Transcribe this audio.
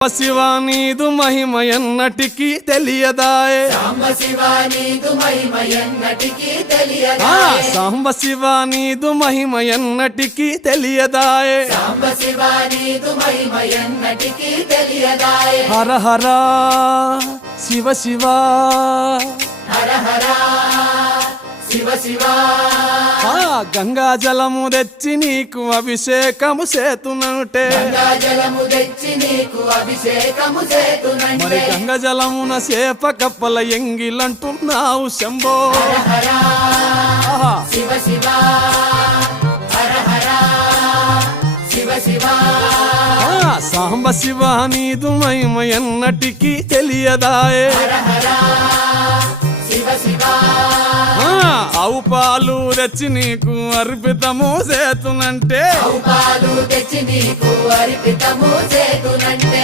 శివ నీదు మహిమ ఎన్నటికీ తెలియదాయే సాంబ శివ నీదు మహిమ ఎన్నటికీ తెలియదాయే సాంబ శివ నీదు మహిమ ఎన్నటికీ తెలియదాయే సాంబ శివ నీదు మహిమ ఎన్నటికీ తెలియదాయే హర హర శివ శివ హర హర శివ శివ గంగా జలము తెచ్చి నీకు అభిషేకము చేతునంటే గంగా జలము తెచ్చి నీకు అభిషేకము మరి చేతునంటే గంగా జలమున చేప కప్పల ఎంగిలంటున్నావు శంభో హర ఆహా. శివ శివ హర హర శివ శివ సాంబ శివ నీదు మహిమ ఎన్నటికీ తెలియదాయే హర హర శివ శివ ఆవు పాలు తెచ్చి నీకు అర్పితము చేతునంటే పాలు తెచ్చి నీకు అర్పితము చేతునంటే